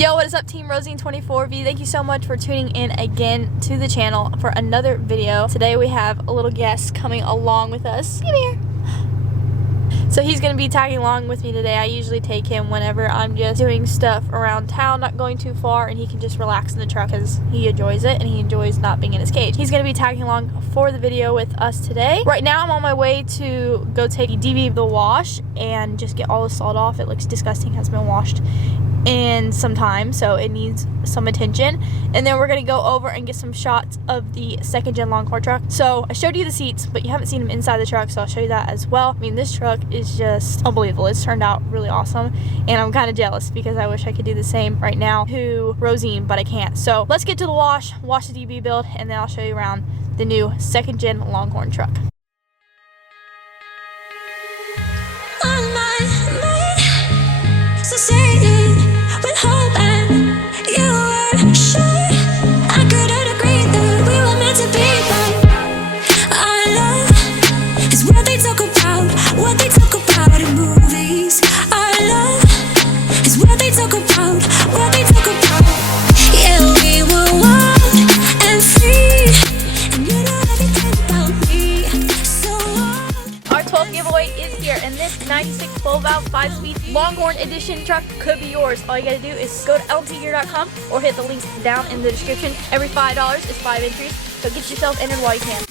Yo, what is up, Team Rosine 24V? Thank you so much for tuning in again to the channel for another video. Today we have a little guest coming along with us. Come here. So he's going to be tagging along with me today. I usually take him whenever I'm just doing stuff around town, not going too far, and he can just relax in the truck because he enjoys it and he enjoys not being in his cage. He's going to be tagging along for the video with us today. Right now I'm on my way to go take the wash and just get all the salt off. It looks disgusting, hasn't been washed in some time, so it needs some attention. And then we're gonna go over and get some shots of the second gen Longhorn truck. So I showed you the seats, but you haven't seen them inside the truck, so I'll show you that as well. I mean, this truck is just unbelievable. It's turned out really awesome, and I'm kind of jealous because I wish I could do the same right now to Rosine, but I can't. So let's get to the wash the DB build, and then I'll show you around the new second gen Longhorn truck. And this 96 full valve 5-speed Longhorn edition truck could be yours. All you gotta do is go to ltgear.com or hit the links down in the description. Every $5 is 5 entries, so get yourself entered while you can.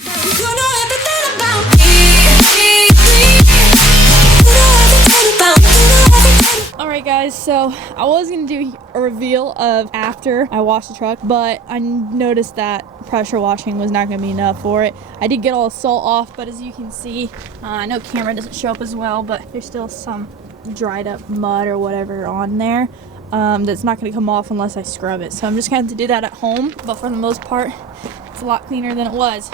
Alright guys, so I was going to do a reveal of after I washed the truck, but I noticed that pressure washing was not going to be enough for it. I did get all the salt off, but as you can see, I know camera doesn't show up as well, but there's still some dried up mud or whatever on there that's not going to come off unless I scrub it. So I'm just going to have to do that at home, but for the most part, it's a lot cleaner than it was,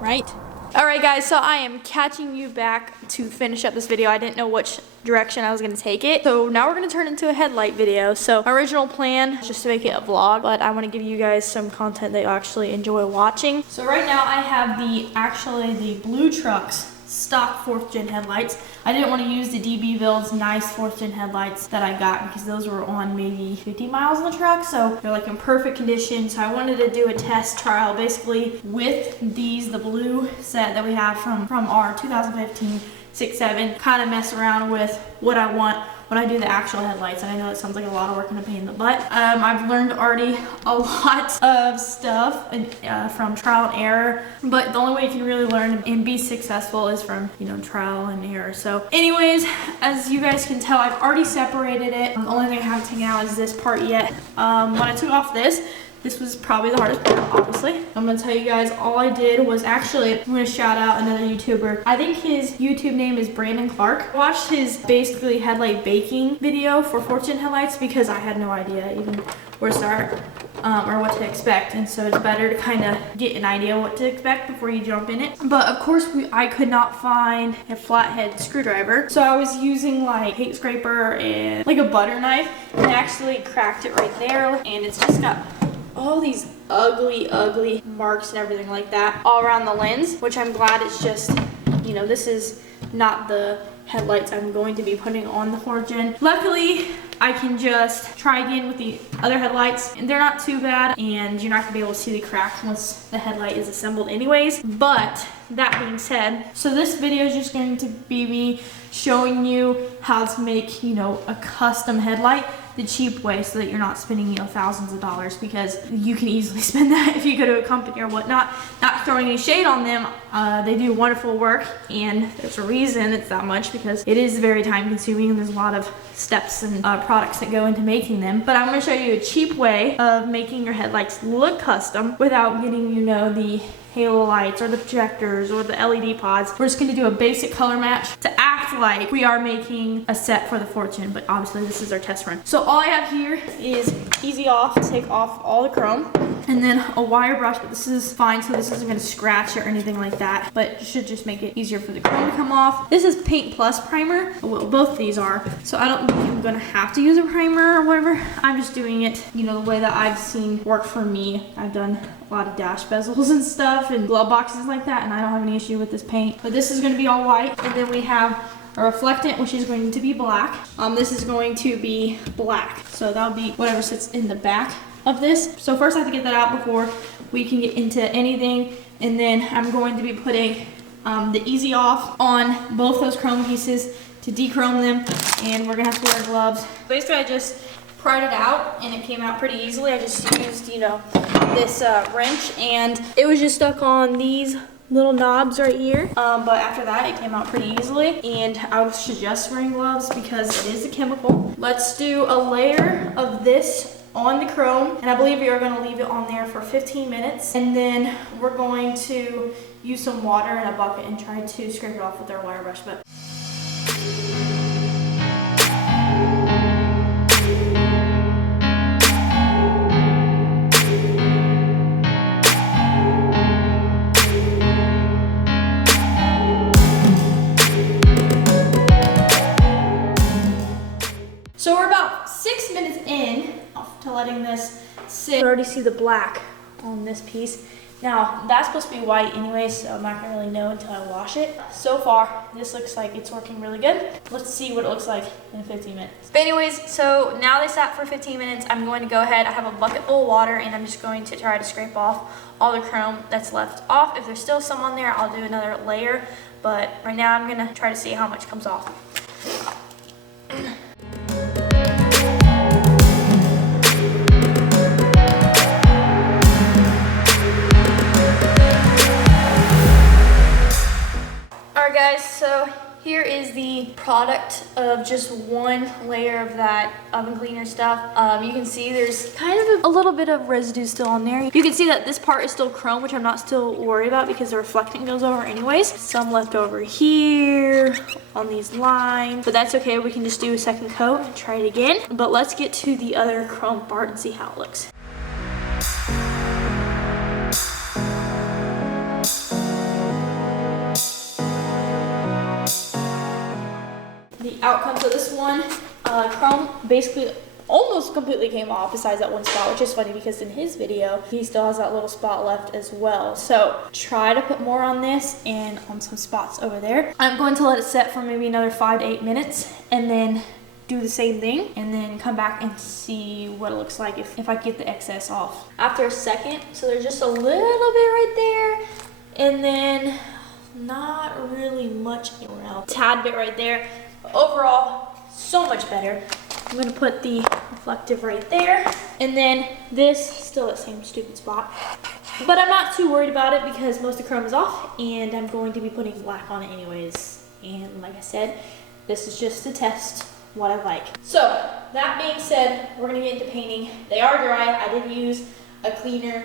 right? Alright guys, so I am catching you back to finish up this video. I didn't know which direction I was going to take it. So now we're going to turn into a headlight video. So my original plan was just to make it a vlog, but I want to give you guys some content that you actually enjoy watching. So right now I have the blue truck's stock 4th gen headlights. I didn't want to use the DB Build's nice 4th gen headlights that I got because those were on maybe 50 miles on the truck, so they're like in perfect condition. So I wanted to do a test trial basically with the blue set that we have from our 2015 6.7, kind of mess around with what I want when I do the actual headlights. And I know it sounds like a lot of work and a pain in the butt. I've learned already a lot of stuff from trial and error, but the only way you can really learn and be successful is from, you know, trial and error. So anyways, as you guys can tell, I've already separated it. The only thing I haven't taken out is this part yet. When I took off this was probably the hardest part, obviously. I'm gonna tell you guys, all I did was actually, I'm gonna shout out another YouTuber. I think his YouTube name is Brandon Clark. I watched his basically headlight baking video for 4th gen headlights because I had no idea even where to start or what to expect. And so it's better to kind of get an idea what to expect before you jump in it. But of course, I could not find a flathead screwdriver. So I was using like paint scraper and like a butter knife and actually cracked it right there. And it's just got all these ugly marks and everything like that all around the lens, which I'm glad it's just, you know, this is not the headlights I'm going to be putting on the 4th gen. Luckily, I can just try again with the other headlights, and they're not too bad, and you're not gonna be able to see the cracks once the headlight is assembled anyways. But that being said, so this video is just going to be me showing you how to make, you know, a custom headlight the cheap way so that you're not spending, you know, thousands of dollars, because you can easily spend that if you go to a company or whatnot. Not throwing any shade on them, they do wonderful work, and there's a reason it's that much because it is very time consuming and there's a lot of steps and products that go into making them. But I'm going to show you a cheap way of making your headlights look custom without getting, you know, the halo lights or the projectors or the LED pods. We're just gonna do a basic color match to act like we are making a set for the 4th gen, but obviously this is our test run. So all I have here is Easy Off to take off all the chrome, and then a wire brush, but this is fine, so this isn't gonna scratch or anything like that, but it should just make it easier for the chrome to come off. This is Paint Plus primer. Well, both of these are, so I don't think I'm gonna have to use a primer or whatever. I'm just doing it, you know, the way that I've seen work for me. I've done a lot of dash bezels and stuff and glove boxes like that, and I don't have any issue with this paint. But this is going to be all white, and then we have a reflectant, which is going to be black. This is going to be black. So that'll be whatever sits in the back of this. So first I have to get that out before we can get into anything. And then I'm going to be putting the Easy Off on both those chrome pieces to dechrome them, and we're gonna have to wear gloves. Basically, I just pried it out and it came out pretty easily. I just used, you know, this wrench, and it was just stuck on these little knobs right here. But after that, it came out pretty easily, and I would suggest wearing gloves because it is a chemical. Let's do a layer of this on the chrome, and I believe we are going to leave it on there for 15 minutes, and then we're going to use some water in a bucket and try to scrape it off with our wire brush. But so we're about 6 minutes in to letting this sit. You already see the black on this piece. Now, that's supposed to be white anyway, so I'm not gonna really know until I wash it. So far, this looks like it's working really good. Let's see what it looks like in 15 minutes. But anyways, so now they sat for 15 minutes. I'm going to go ahead, I have a bucket full of water, and I'm just going to try to scrape off all the chrome that's left off. If there's still some on there, I'll do another layer. But right now, I'm gonna try to see how much comes off. Guys, so here is the product of just one layer of that oven cleaner stuff. You can see there's kind of a little bit of residue still on there. You can see that this part is still chrome, which I'm not still worried about because the reflectant goes over anyways. Some left over here on these lines, but that's okay. We can just do a second coat and try it again. But let's get to the other chrome part and see how it looks. The outcome, so this one, chrome basically almost completely came off besides that one spot, which is funny because in his video, he still has that little spot left as well. So try to put more on this and on some spots over there. I'm going to let it set for maybe another 5 to 8 minutes and then do the same thing and then come back and see what it looks like if I get the excess off. After a second, so there's just a little bit right there and then not really much anywhere else. Tad bit right there. Overall, so much better. I'm gonna put the reflective right there, and then this, still that same stupid spot. But I'm not too worried about it because most of the chrome is off, and I'm going to be putting black on it anyways. And like I said, this is just to test what I like. So, that being said, we're gonna get into painting. They are dry. I did use a cleaner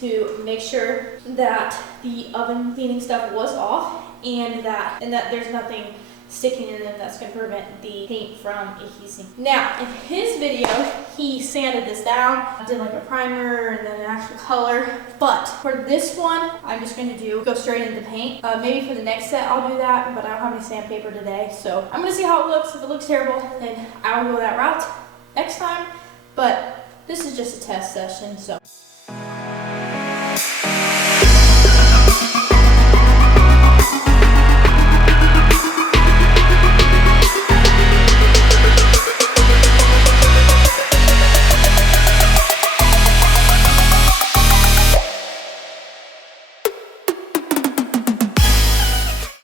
to make sure that the oven cleaning stuff was off, and that there's nothing sticking in them that's going to prevent the paint from adhesing. Now, in his video, he sanded this down, did like a primer and then an actual color. But for this one, I'm just going to go straight into paint. Maybe for the next set, I'll do that, but I don't have any sandpaper today. So I'm going to see how it looks. If it looks terrible, then I will go that route next time. But this is just a test session, so.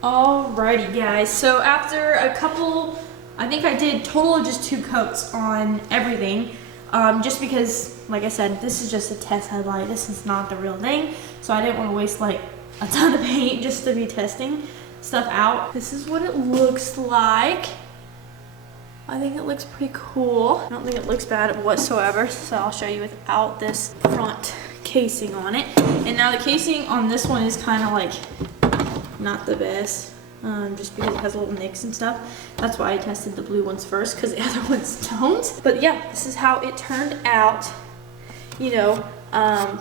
Alrighty guys, so after a couple, I think I did total of just 2 coats on everything, just because, like I said, this is just a test headlight. This is not the real thing, so I didn't want to waste like a ton of paint just to be testing stuff out. This is what it looks like. I think it looks pretty cool. I don't think it looks bad whatsoever, so I'll show you without this front casing on it. And now the casing on this one is kind of like not the best, just because it has little nicks and stuff. That's why I tested the blue ones first, because the other ones don't. But yeah, this is how it turned out, you know,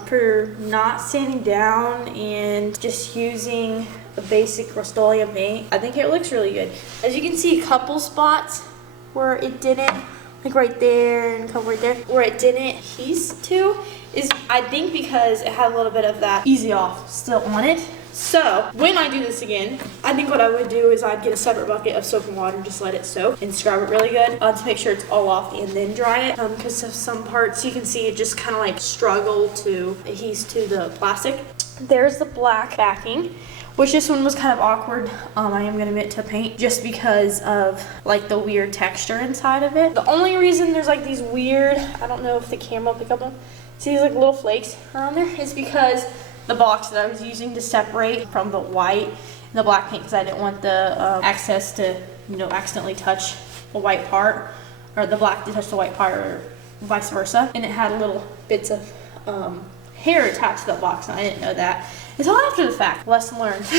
for not sanding down and just using a basic Rust-Oleum paint. I think it looks really good. As you can see, a couple spots where it didn't, like right there and a couple right there, where it didn't adhere to is, I think, because it had a little bit of that Easy Off still on it. So when I do this again, I think what I would do is I'd get a separate bucket of soap and water and just let it soak and scrub it really good to make sure it's all off and then dry it. Because of some parts you can see it just kind of like struggle to adhere to the plastic. There's the black backing, which this one was kind of awkward, I am gonna admit, to paint just because of like the weird texture inside of it. The only reason there's like these weird, I don't know if the camera will pick up them, see these like little flakes around there, is because the box that I was using to separate from the white and the black paint, because I didn't want the access to, you know, accidentally touch the white part, or the black to touch the white part, or vice versa. And it had little bits of hair attached to the box, and I didn't know that. It's all after the fact. Lesson learned.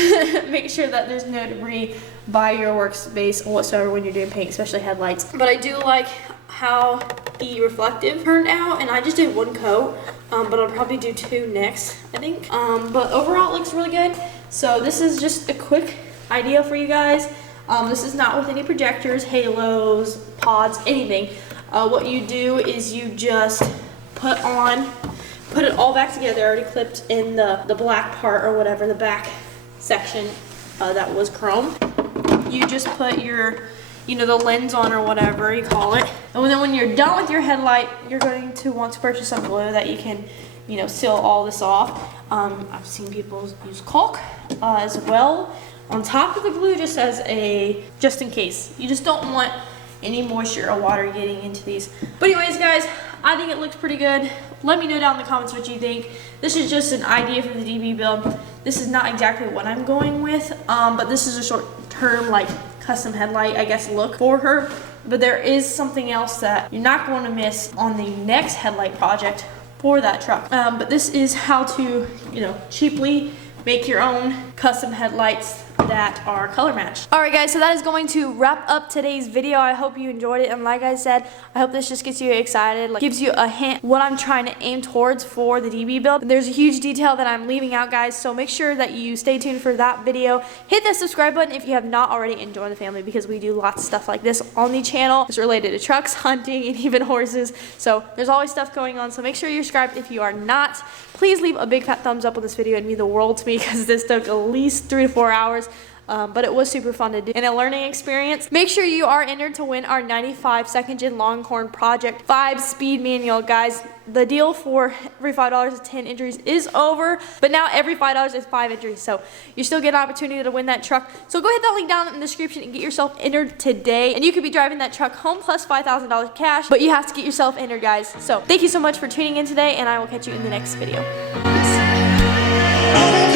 Make sure that there's no debris by your workspace whatsoever when you're doing paint, especially headlights. But I do like how the reflective turned out, and I just did one coat, but I'll probably do 2 next, I think. But overall it looks really good. So this is just a quick idea for you guys. This is not with any projectors, halos, pods, anything. What you do is you just put it all back together, already clipped in the black part or whatever, the back section that was chrome. You just put your, you know, the lens on or whatever you call it. And then when you're done with your headlight, you're going to want to purchase some glue that you can, you know, seal all this off. I've seen people use caulk as well on top of the glue, just in case. You just don't want any moisture or water getting into these. But anyways, guys, I think it looks pretty good. Let me know down in the comments what you think. This is just an idea for the DB build. This is not exactly what I'm going with, but this is a short-term, like, custom headlight, I guess, look for her. But there is something else that you're not going to miss on the next headlight project for that truck. But this is how to, you know, cheaply make your own custom headlights that are color matched. Alright guys, so that is going to wrap up today's video. I hope you enjoyed it, and like I said, I hope this just gets you excited, like gives you a hint what I'm trying to aim towards for the DB build. There's a huge detail that I'm leaving out, guys, so make sure that you stay tuned for that video. Hit that subscribe button if you have not already, and join the family, because we do lots of stuff like this on the channel. It's related to trucks, hunting, and even horses, so there's always stuff going on, so make sure you're subscribed if you are not. Please leave a big fat thumbs up on this video. It'd mean the world to me, because this took at least 3 to 4 hours. But it was super fun to do and a learning experience. Make sure you are entered to win our 95 2nd Gen Longhorn Project 5-speed manual, guys. The deal for every $5 is 10 entries is over, but now every $5 is 5 entries, so you still get an opportunity to win that truck. So go hit that link down in the description and get yourself entered today, and you could be driving that truck home plus $5,000 cash, but you have to get yourself entered, guys. So thank you so much for tuning in today, and I will catch you in the next video. Peace.